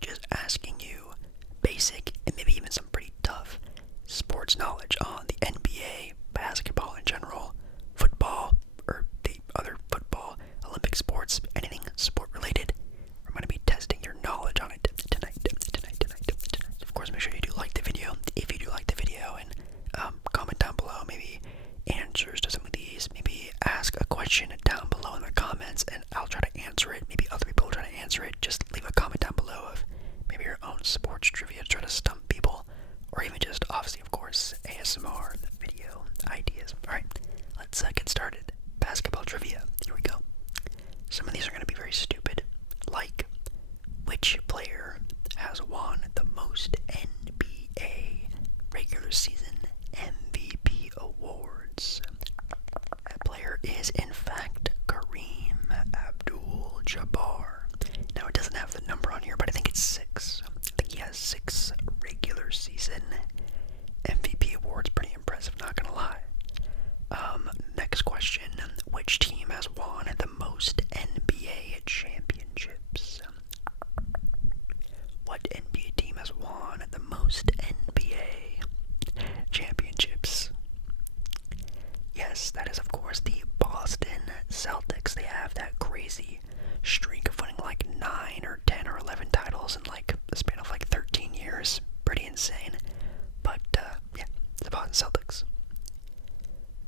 just asking you basic and maybe even some pretty tough sports knowledge on the NBA, basketball in general, football, or the other football, Olympic sports, anything sport related. I'm going to be testing your knowledge on it tonight. Of course, make sure you do like the video. If you do like the video, and comment down below maybe answers to some of these. Maybe ask a question down below in the comments, and I'll try to answer it. Maybe other people will try to answer it. Just leave a comment down below of maybe your own sports trivia to try to stump people, or even just, obviously, of course, ASMR video ideas. Alright, let's get started. Basketball trivia. Here we go. Some of these are going to be very stupid, like, which player has won the most NBA regular season MVP awards? That player is, in fact, Kareem Abdul-Jabbar. Now, it doesn't have the number on here, but I think it's 6. I think he has 6 regular season MVP awards. Pretty impressive, not gonna lie. Next question. Which team has won the most NBA championships? What NBA team has won the most NBA championships? Yes, that is, of course, the Boston Celtics. They have that crazy streak of winning like 9 or 10 or 11 titles in like the span of like 13 years. Pretty insane. But, yeah, the Boston Celtics.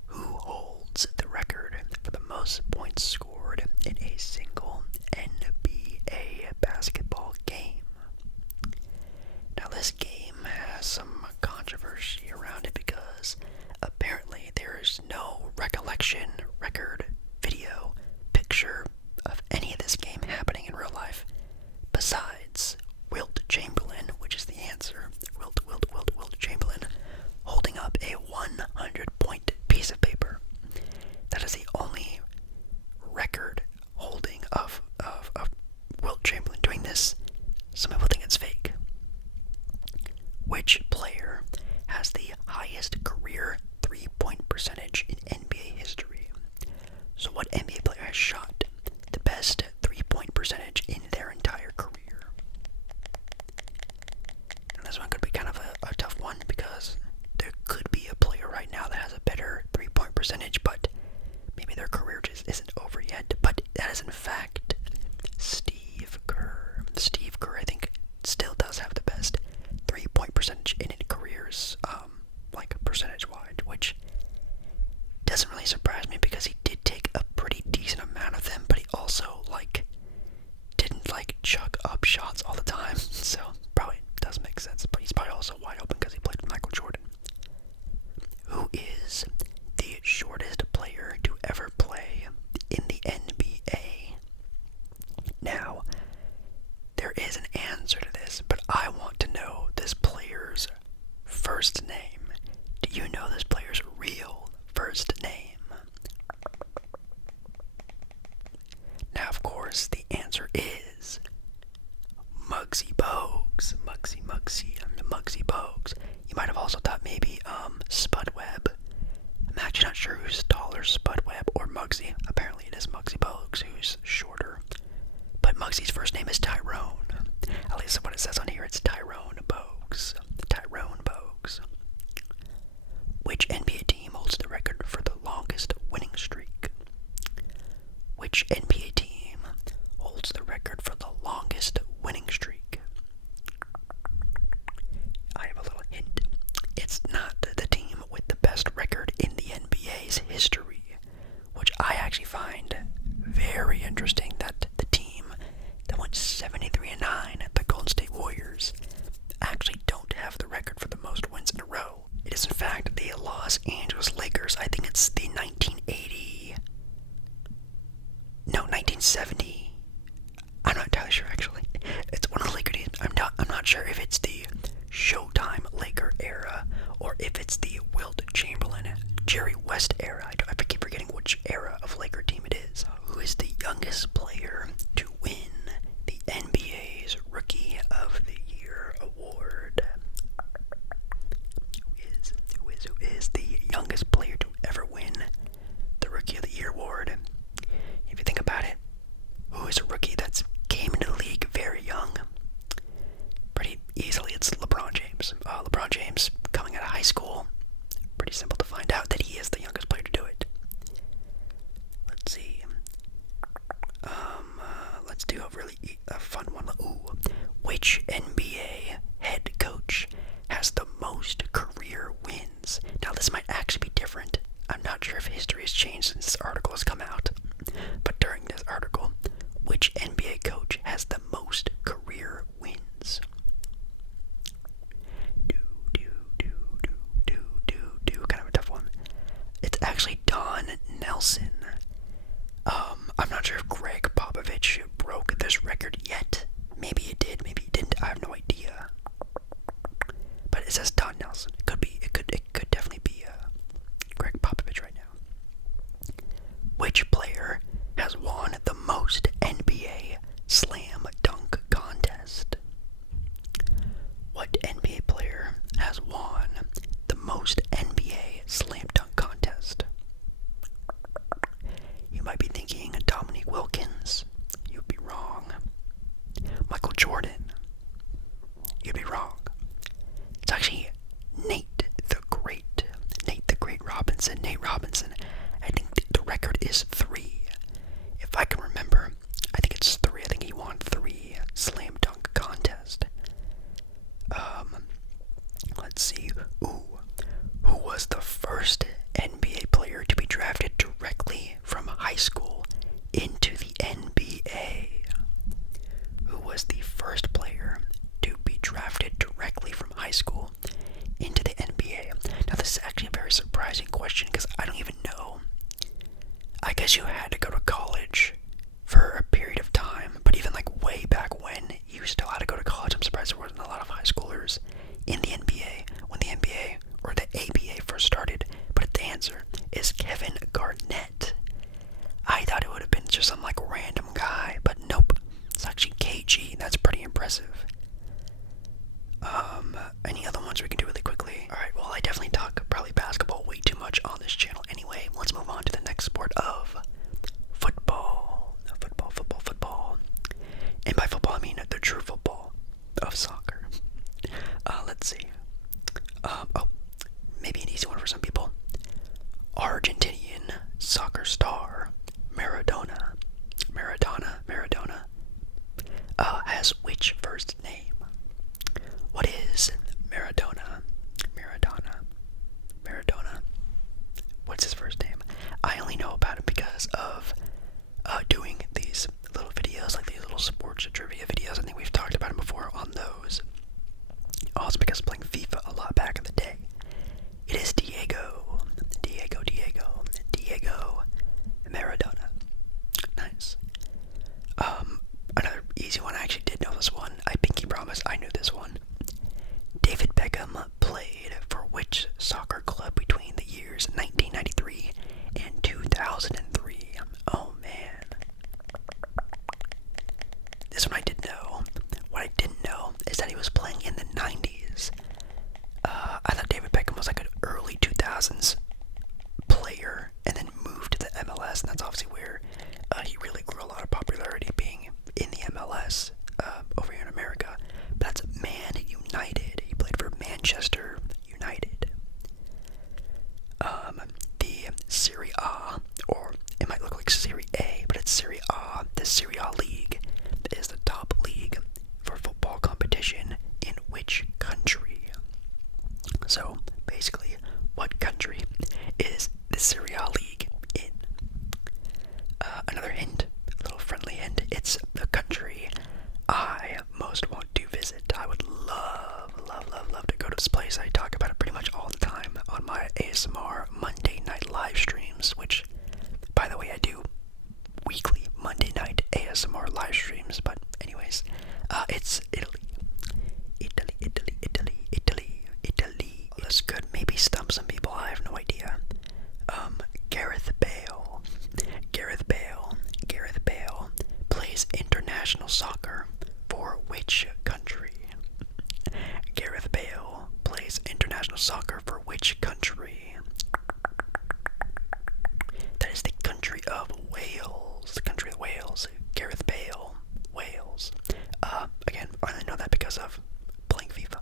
Who holds the record for the most points scored in a single NBA basketball game? Now, this game has some controversy around it because apparently there is no recollection, record, video, picture of any of this game happening in real life besides Wilt Chamberlain, which is the answer. Wilt Chamberlain holding up a 100-point piece of paper. That is the only record holding of Wilt Chamberlain doing this. Some people think it's fake. Which player has the highest career three-point percentage in NBA history? So what NBA player has shot the best three-point percentage in their entire career? And this one could be kind of a tough one because there could be a player right now that has a better three-point percentage, but maybe their career just isn't over yet. But that is in fact Steve Kerr. Steve Kerr, I think, still does have the best three-point percentage in his careers, like percentage-wise, which doesn't really surprise me because he did take a pretty decent amount of them, but he also, like, didn't, like, chuck up shots all the time, so probably does make sense, but he's probably also wide open because he played with Michael Jordan. Who is the shortest player to ever play in the NBA? Now, there is an answer to this, but I want to know this player's first name. Do you know this player's real first name? Now, of course, the answer is Muggsy Bogues. Muggsy Bogues. You might have also thought maybe Spud Webb. I'm actually not sure who's taller, Spud Webb or Muggsy. Apparently it is Muggsy Bogues who's shorter. But Muggsy's first name is Tyrone. At least what it says on here, it's Tyrone Bogues. Tyrone Bogues. Which NBA team holds the record for the longest winning streak? Which NBA team holds the record for the longest winning streak? I have a little hint. It's not the team with the best record in the NBA's history, which I actually find very interesting that the team that went 73-9, the Golden State Warriors, actually don't have the record for the most wins in a row. It is in fact the Los Angeles Lakers. I think it's the 1970. I'm not entirely sure actually. It's one of the Laker teams. I'm not sure if it's the Showtime Laker era or if it's the Wilt Chamberlain, Jerry West era. I keep forgetting which era of Laker team it is. Who is the youngest player to win the NBA's Rookie of the Year award? Who is the youngest player to ever win the Rookie of the Year award? If you think about it, who is a rookie that's came into the league very young? Which NBA head coach has the most career wins? Now, this might actually be different. I'm not sure if history has changed since this article has come out. But during this article, which NBA coach has the most career wins? Kind of a tough one. It's actually Don Nelson. I'm not sure if Greg Popovich broke this record yet. Maybe it did, maybe it didn't. I have no idea. But it says Don Nelson. It could be. It could definitely be Greg Popovich right now. Which player has won the most NBA slam dunk contest? What NBA player has won the most NBA slam dunk contest? You might be thinking Dominique Wilkins. You'd be wrong. Michael Jordan. You'd be wrong. It's actually Nate the Great. Nate the Great Robinson. Nate Robinson. I think the record is 3. If I can remember, I think it's 3. I think he won 3 slam dunk contests. Let's see. Who was the first NBA player to be drafted directly from high school into the NBA? Who was the first player to be drafted directly from high school into the NBA? Now, this is actually a very surprising question because I don't even know. I guess you had to go to college for a period of time, but even like way back when you still had to go to college, I'm surprised there wasn't a lot of high schoolers in the NBA when the NBA or the ABA first started. But the answer is Kevin Garnett. I thought it would have been just some like random guy, but nope. It's actually KG. That's pretty impressive. Any other ones we can do really quickly? Alright, well, I definitely talk probably basketball way too much on this channel anyway. Let's move on to the next sport of football. Football. And by football, I mean the true football of soccer. Let's see. Maybe an easy one for some people. Argentinian soccer star Maradona has which first name? What is Maradona? What's his first name? I only know about him because of doing these little videos, like these little sports trivia videos. I think we've talked about him before on those. Also because playing FIFA a lot back in the day. It is Diego Maradona. Nice. Another easy one. I actually did know this one. I pinky promise I knew this one. David Beckham played for which soccer club between the years 1993 and 2003? Oh man. This one I did know. What I didn't know is that he was playing in the 90s. I thought David Beckham was like an early 2000s player and then moved to the MLS, and that's obviously where he really grew a lot of popularity, being in the MLS over here in America. But that's Man United. He played for Manchester United. The Serie A, or it might look like Serie A, but it's Serie A. The Serie A league is the top league for football competition in which country? So basically, what country is the Serie A league in? Another hint, a little friendly hint. It's the country I most want to visit. I would love to go to this place. I talk about it pretty much all the time on my ASMR Monday night live streams, which, by the way, I do weekly Monday night ASMR live streams. But anyways, it's Italy. Oh, that's good. Maybe stump some people. I have no idea. Gareth Bale plays international soccer for which country? Gareth Bale plays international soccer for which country? That is the country of Wales. The country of Wales. Gareth Bale, Wales. Again, I only know that because of playing FIFA.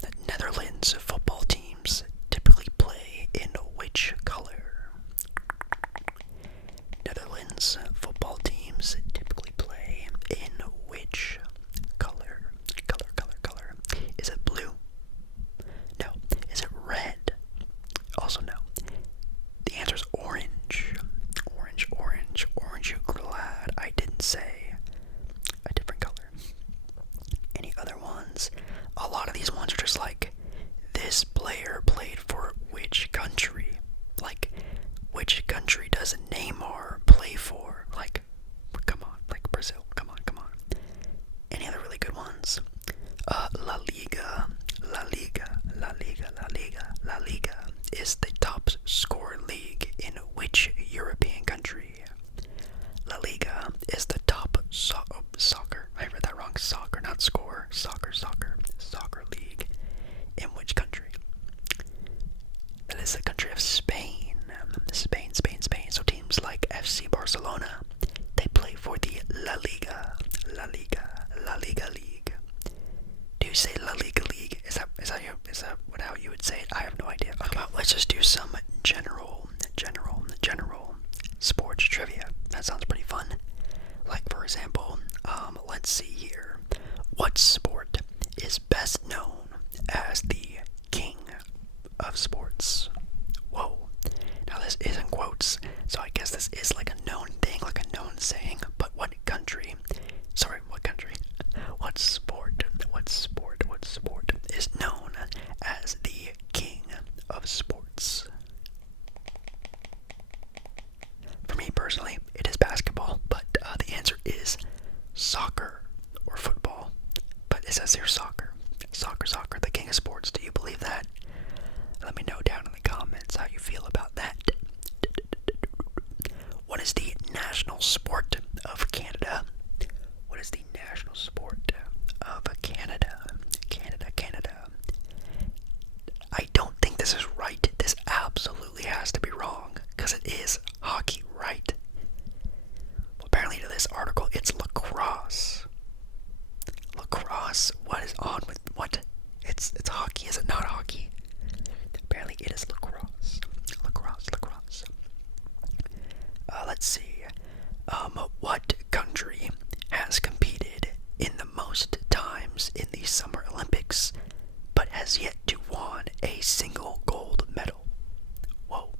The Netherlands football teams typically play in which color? Netherlands football teams typically play in which questions are just like, this player played for which country? Like, which country does Neymar play for? Like, come on, like Brazil, come on, come on. Any other really good ones? La Liga, La Liga, La Liga, La Liga, La Liga is the top score league in which European country? La Liga is the top soccer. I read that wrong. Soccer, not score. Soccer league. In which country? That is the country of Spain. Spain. So teams like FC Barcelona, they play for the La Liga League. Do you say La Liga League? Is that how you would say it? I have no idea. How about let's just do some general sports trivia. That sounds pretty fun. Like, for example, let's see here. What sport is best known as the king of sports? Whoa. Now this is in quotes, so I guess this is like a known thing, like a known saying, but what country? What sport is known as the king of sports? For me personally, it is basketball, but the answer is soccer or football. But it says here soccer, the king of sports. Do you believe that? Let me know down in the comments how you feel about that. What is the national sport of Canada? What is the national sport of Canada? Canada. I don't think this is right. This absolutely has to be wrong, because it is hockey, right? Well, apparently to this article, it's lacrosse. Lacrosse? What is on with what? It's hockey. Is it not hockey? Apparently it is lacrosse. Lacrosse. Let's see. What country has competed in the most times in the Summer Olympics, but has yet to won a single gold medal? Whoa.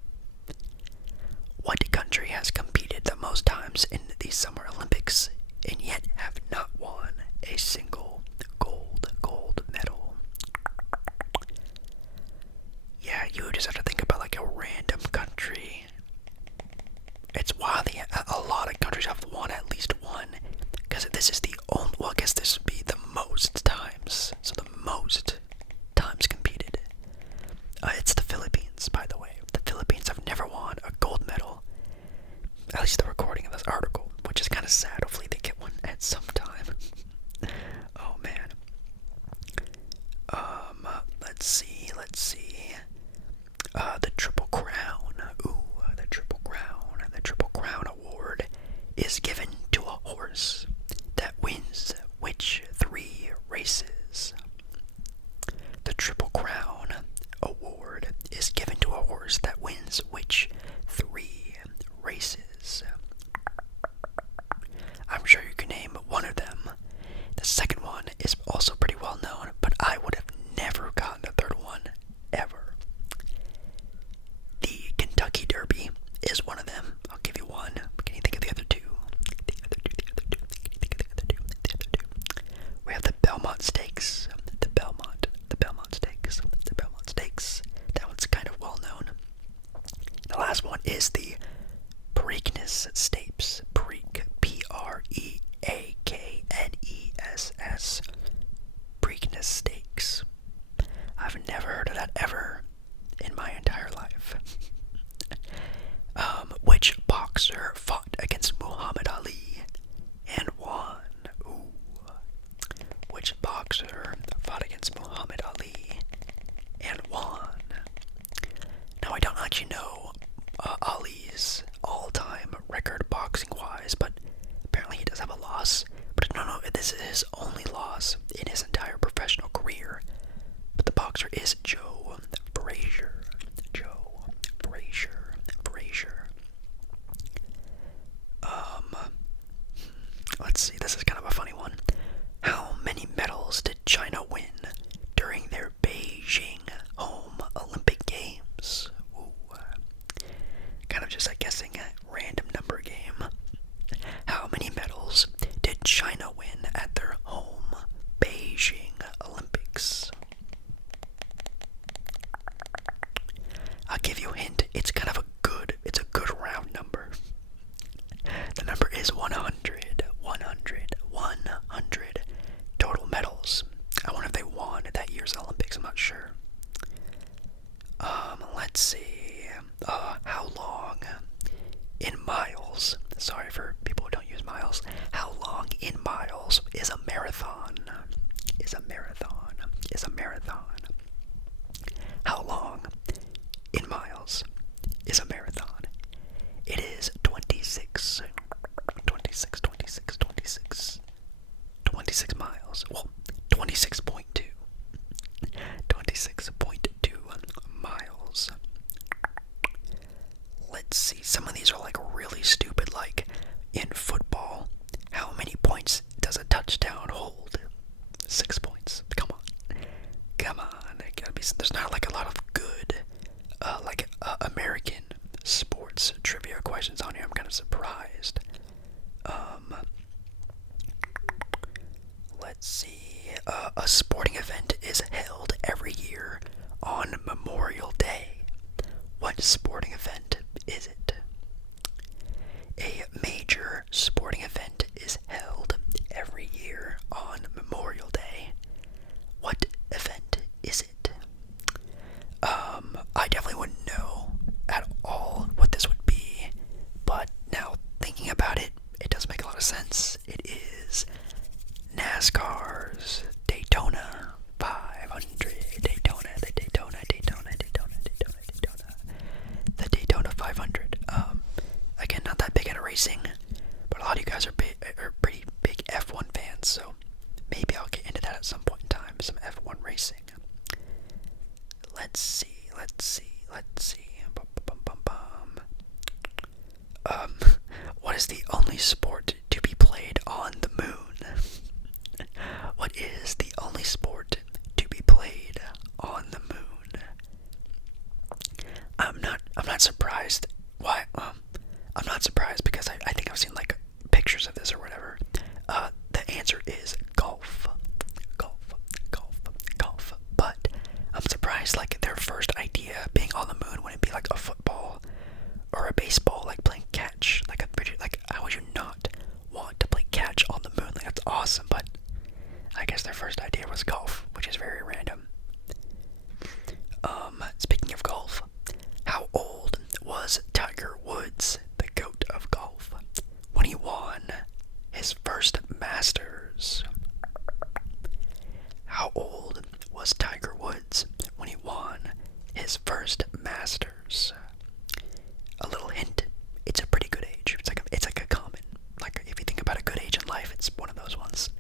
What country has competed the most times in the Summer Olympics and yet have not won a single gold medal? Yeah, you just have to think about like a random country. It's wild that a lot of countries have won at least one, because this is the only, well, I guess this would be the most times, so the most times competed. It's the Philippines, by the way. The Philippines have never won a gold medal, at least the recording of this article, which is kind of sad. Hopefully they get one at some time. Oh man. Let's see. The Triple Crown. The Triple Crown. The Triple Crown Award is given to a horse that wins which 3 races? The Triple Crown Award is given to a horse that wins which 3 races? I'm sure you can name one of them. The second one is also pretty well known, but I would have never gotten the third one, ever. The Kentucky Derby is one of them. I'll give you one. Can you think of the other two? We have the Belmont Stakes. The Belmont Stakes. That one's kind of well known. The last one is the Preakness Stakes. Preakness. Preakness Stakes. I've never heard of that ever in my entire life. Which boxer fought against Muhammad Ali and won? Which boxer fought against Muhammad Ali and won? Now, I don't actually know Ali's all-time record boxing-wise, but apparently he does have a loss. But no, this is his only loss in his entire professional career. But the boxer is Joe Frazier. Let's see, this is kind of a funny one. How many medals did China win during their Beijing home Olympic Games? Kind of just a guessing a random number game. How many medals did China win at their home Beijing Olympics? year's Olympics, I'm not sure. Let's see. How long in miles? Sorry for people who don't use miles. How long in miles is a marathon? Is a marathon? Is a marathon? How long in miles is a marathon? It is 26 miles. Well, 26.2. 26.2 miles. Let's see. Some of these are like really stupid. Like in football, how many points does a touchdown hold? 6 points. Come on. Come on. There's not like a lot of good, American sports trivia questions on here. I'm kind of surprised. Let's see. A sporting event is held every year on Memorial Day. What sporting event is it? A major sporting event is held every year on Memorial Day. What event is it? I definitely wouldn't know at all what this would be, but now thinking about it, it does make a lot of sense. It is NASCAR's Daytona 500. The Daytona 500. Again, not that big into racing, but a lot of you guys are pretty big F1 fans, so maybe I'll get into that at some point in time, some F1 racing. Let's see. What is the only sport to be played on the moon? What is the only sport to be played on the moon? I'm not surprised. Why? I'm not surprised because I think I've seen like pictures of this or whatever. The answer is golf. Golf. But I'm surprised like their first idea being on the moon wouldn't be like a football or a baseball, like playing catch. Like how would you not want to play catch on the moon? Like that's awesome, but I guess their first idea was golf, which is very random. Speaking of golf, how old was Tiger Woods, the GOAT of golf, when he won his first Masters? How old was Tiger Woods when he won his first Masters? A little hint, it's a pretty good age. It's like a common, like if you think about a good age in life, it's one of those ones.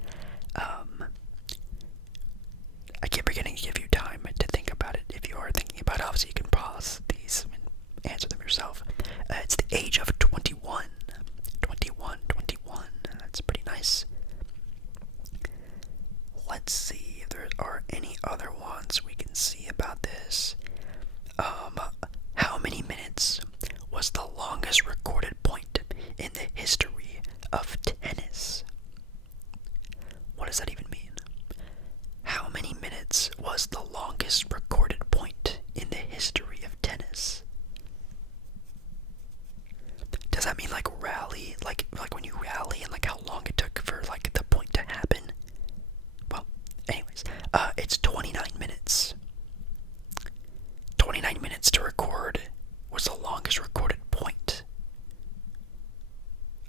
I keep forgetting to give you time to think about it. If you are thinking about it, obviously you can pause these and answer them yourself. It's the age of 21. 21. That's pretty nice. Let's see if there are any other ones we can see about this. How many minutes was the longest recorded point in the history of tennis? What does that even mean? How many minutes was the longest recorded point in the history of tennis? Does that mean like rally, like when you rally and like how long it took for like the point to happen? Well, anyways, it's 29 minutes. 29 minutes to record was the longest recorded point.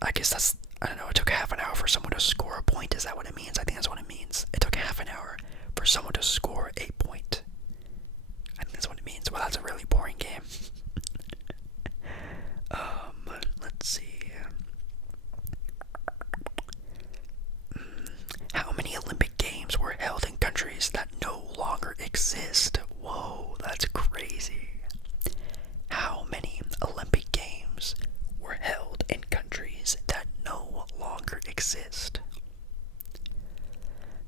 I guess I don't know, it took half an hour for someone to score a point. Is that what it means? I think that's what it means. It took half an hour for someone to score a point. I think that's what it means. Well, that's a really boring game. Let's see. How many Olympic Games were held in countries that no longer exist? Whoa, that's crazy. How many Olympic Games were held in countries that no longer exist?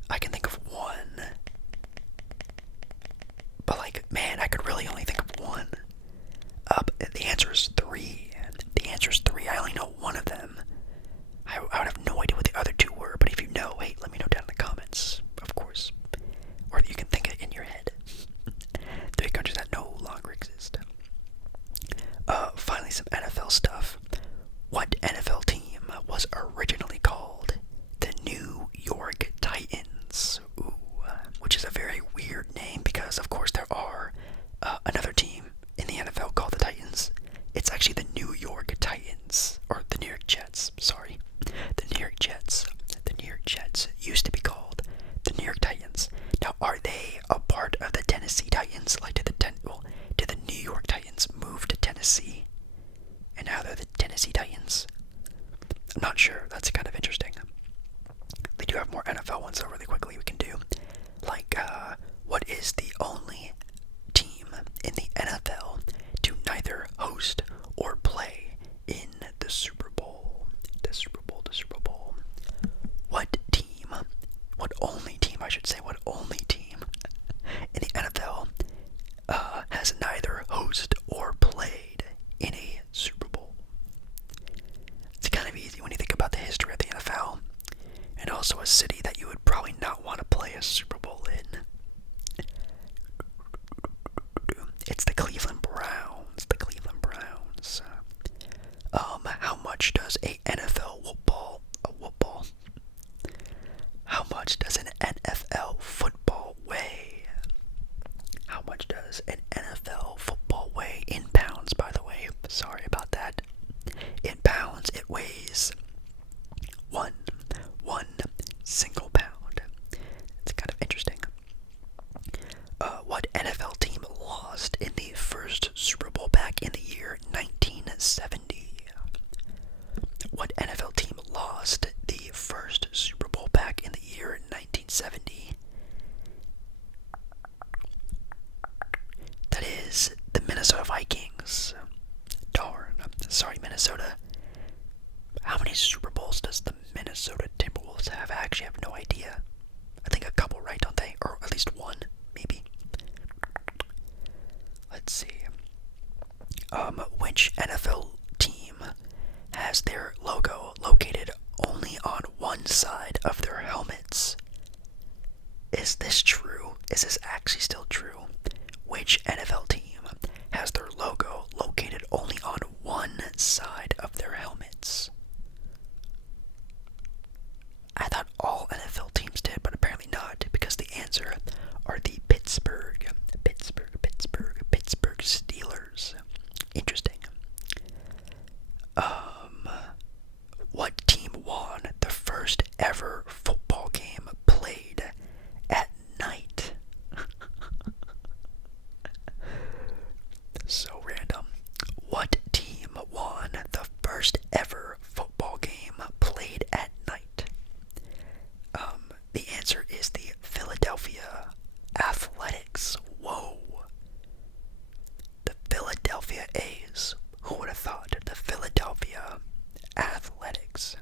I can think of one. But like, man, I could really only think of one. The answer is 3. The answer is 3. I only know one of them. I would have no idea what the other 2 were, but if you know, hey, let me know down in the comments, of course. Or you can think it in your head. should say what only team in the NFL has neither hosted or played in a Super Bowl. It's kind of easy when you think about the history of the NFL, and also a city that you would probably not want to play a Super Bowl in. It's the Cleveland Browns. The Cleveland Browns. How much does a NFL football? How much does an NFL football weigh? How much does an NFL football weigh in pounds? By the way, sorry about that. In pounds, it weighs one single pound. It's kind of interesting. What NFL team lost in the first Super Bowl back in the year 1970? What NFL team lost the first Super Bowl back in the year 1970? That is the Minnesota Vikings. Darn. Sorry, Minnesota. How many Super Bowls does the Minnesota Timberwolves have? I actually have no idea. I think a couple, right, don't they? Or at least one, maybe. Let's see. Which NFL team has their logo located only on one side of their helmets? Is this true? Is this actually still true? Which NFL team has their logo located only on one side of their helmets? I thought all NFL teams did, but apparently not, because the answer are the Pittsburgh Steelers. Interesting. What team won the first ever football game played at night? So random. What team won the first ever football game played at night? The answer is the Philadelphia Athletics. Whoa. The Philadelphia A's. Who would have thought? The Philadelphia Athletics.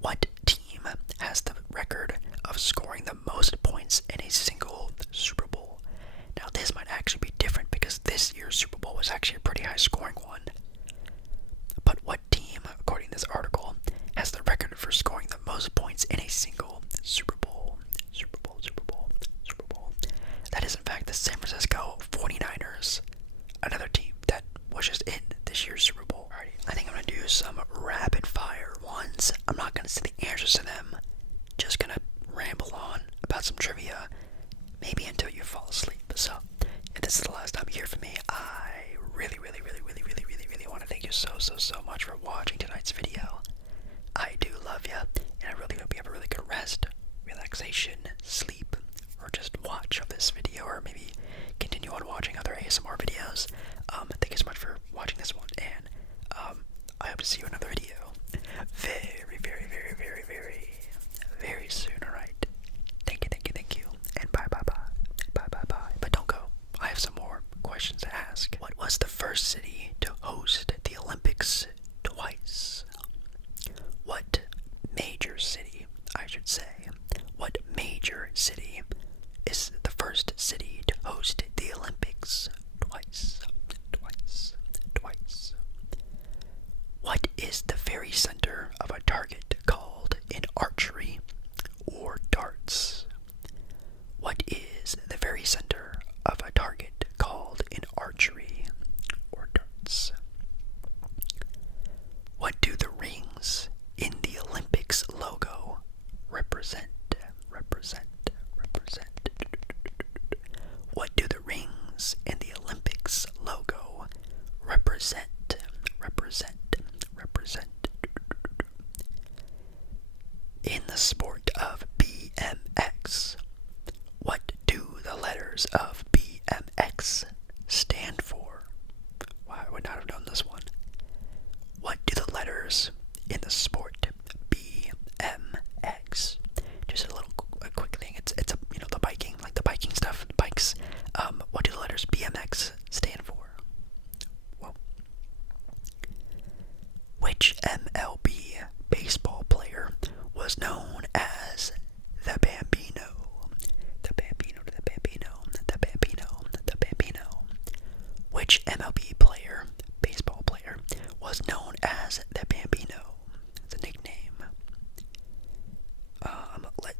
What team has the record of scoring the most points in a single Super Bowl? Now this might actually be different because this year's Super Bowl was actually a pretty high scoring one. But what team, according to this article, has the record for scoring the most points in a single Super Bowl? That is in fact the San Francisco 49ers, another team that was just in this year's Super Bowl. Alrighty, I think I'm going to do some rapid fire ones. I'm not going to say the answers to them, just going to ramble on about some trivia, maybe until you fall asleep. So, if this is the last time you hear from me, I really want to thank you so much for watching tonight's video. I do love you, and I really hope you have a really good rest, relaxation, sleep, or just watch of this video, or maybe continue on watching other ASMR videos. Thank you so much for watching this one, and I hope to see you in another video very soon. Alright, thank you, and bye. But don't go, I have some more questions to ask. What was the first city to host the Olympics twice? What major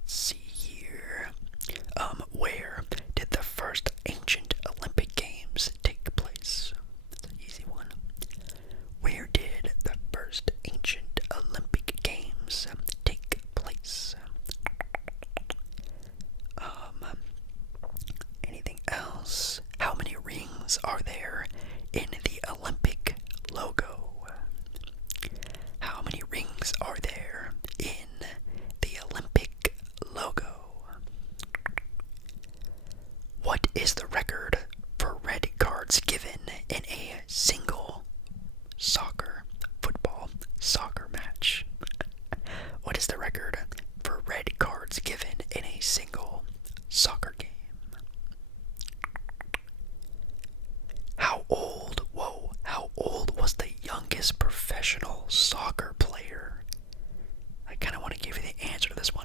see here. Where did the first ancient Olympic Games take place? That's an easy one. Where did the first ancient Olympic Games take place? Anything else? How many rings are there in the Olympic logo? How many rings are there in the Olympic logo? What is the record for red cards given in a single soccer match? What is the record for red cards given in a single soccer game? How old was the youngest professional soccer player? I kind of want to give you the answer to this one.